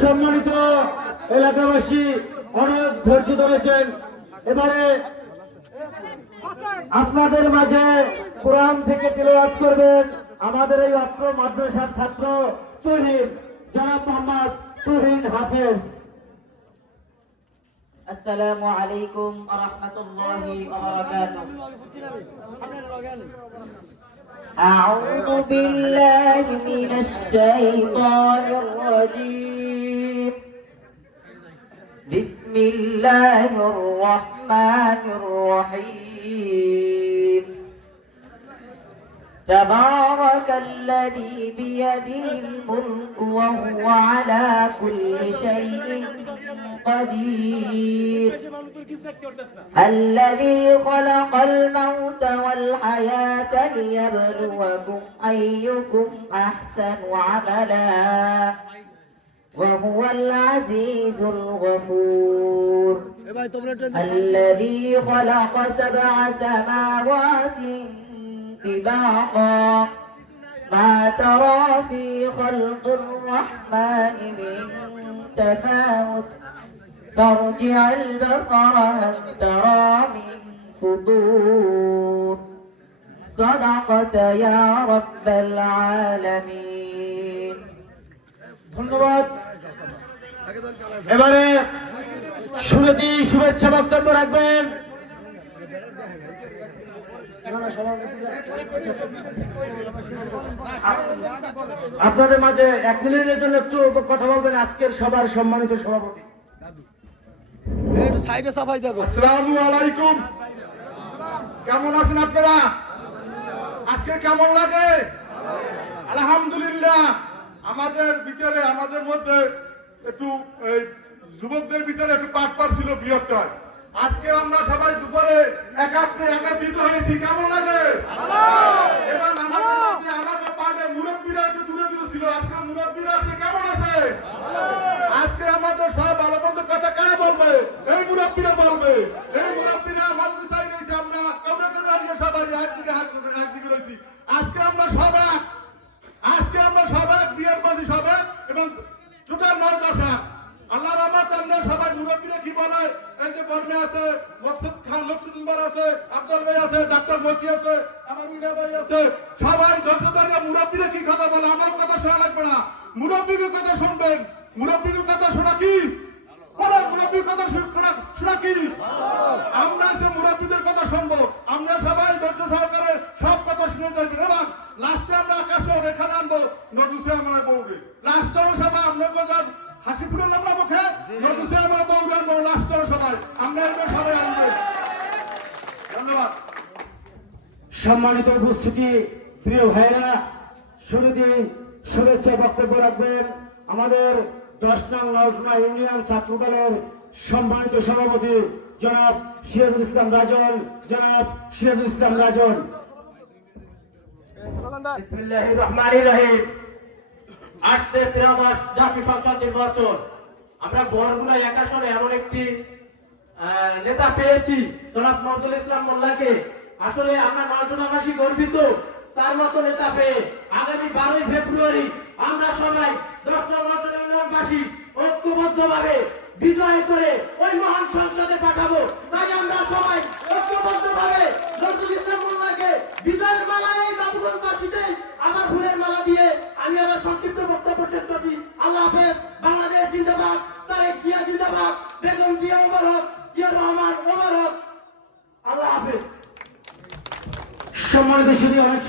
সম্মানিত এলাকাবাসী অনেক ধৈর্য ধরেছেন। এবারে আপনাদের মাঝে কোরআন থেকে তিলাওয়াত করবেন আমাদের এই অত্র মাদ্রাসার ছাত্র তুহিন, জনাব মোহাম্মদ তুহিন হাফেজ। আসসালামু আলাইকুম ওয়া রাহমাতুল্লাহি ওয়া বারাকাতুহু। আউযু বিল্লাহি মিনাশ শাইতানির রাজীম। বিসমিল্লাহির রাহমানির রাহিম। تبارك الذي بيده الملك وهو على كل شيء قدير الذي خلق الموت والحياة ليبلوكم أيكم أحسن عملا وهو العزيز الغفور الذي خلق 7 سماوات طباقا ما ترى في خلق الرحمن من تفاوت فارجع البصر هل ترى من فطور صدقت يا رب العالمين। ধন্যবাদ। এবারে শুরুতেই শুভেচ্ছা বক্তব্য রাখবেন আপনাদের মাঝে 1 মিনিটের জন্য একটু কথা বলবেন আজকের সবার সম্মানিত সভাপতি। আসসালামু আলাইকুম, কেমন আছেন আপনারা? আজকে কেমন লাগে? আলহামদুলিল্লাহ। আমাদের মধ্যে একটু যুবকদের ভিতরে একটু পাট ছিল বিরক্ত। আজকে আমরা সবাই দুপুরে একাত্রিত হয়েছি, কেমন লাগে? এবং আমাদের পাটে মুরব্বীরা একটু দূরে দূরে ছিল, আজকে মুরব্বীরা আছে, কেমন আছে? আজকে আমাদের সব ভালো মন্দ কথা কারা বলবে? এই মুরব্বীরা বলবে। এই মুরব্বীরা মাদ্রাসায় রয়েছে, আমরা সবাই একদিকে রয়েছি। আজকে আমরা সবাই বিয়ের বাদী সবাই এবং টোটাল 9-10 আল্লাহর রহমতে আমরা সবাই মুরব্বীরা কি বলে, এই যে বর্ণে আছে, মকসুদ খান লক্ষ্মীবার আছে, আব্দুল ভাই আছে, ডাক্তার মতি আছে, আমার উইনা ভাই আছে, সবাই ধৈর্য ধরে মুরব্বীরা কি কথা বলে, আমার কথা শোনা লাগবে না, মুরব্বীর কথা শুনবেন। মুরব্বীর কথা শোনা কি বলে? মুরব্বীর কথা শোনা কি? আমরা যে মুরব্বীদের কথা শুনবো, আমরা সবাই ধৈর্য সহকারে সব কথা শুনে যাবেন এবং লাস্টে আমরা আকাশে রেখা আনবো নদুসে আমার বউরে। লাস্ট জনসভা আমরা হাসি ফুটে আমরা মুখে নদুসে আমার বউরে আনবো লাস্ট জনসভায়, আমরা এগুলো সবাই আনবো। ধন্যবাদ। সম্মানিত উপস্থিতি, প্রিয় ভাইরা, শুরুতেই শুভেচ্ছা বক্তব্য রাখবেন আমাদের 10 নং নওজমা ইউনিয়ন ছাত্র দলের সম্মানিত সভাপতি জনাব সিরাজুল ইসলাম রাজন। বিসমিল্লাহির রহমানির রহিম। আসছে ত্রয়োদশ জাতীয় সংসদ নির্বাচন। আমরা বরগুনা 1 আসনে এমন একটি নেতা পেয়েছি, জনাব মফিজুল ইসলাম মোল্লাকে। আসলে আমরা নওজোনাবাসী গর্বিত তার মতো নেতা পেয়ে। আগামী 12 ফেব্রুয়ারি আমরা সবাই 10 নং ইউনিয়নবাসী ঐক্যবদ্ধভাবে বিজয় করে ওই মহান সংসদে পাঠাবো। তাই আমরা সবাই ঐক্যবদ্ধভাবে মফিজুল ইসলাম মোল্লাকে বিজয়ের মালায় জাতীয়বাসীতে আমার ফুলের মালা দিয়ে আমি আমার সংক্ষিপ্ত বক্তব্য শেষ করছি। আল্লাহ হাফেজ। বাংলাদেশ জিন্দাবাদ, তারেক জিয়া জিন্দাবাদ, বেগম জিয়া ওমর হক, জিয়া রহমান ওমর হক। আল্লাহ হাফেজ। সম্মানিত সুধী, অনেক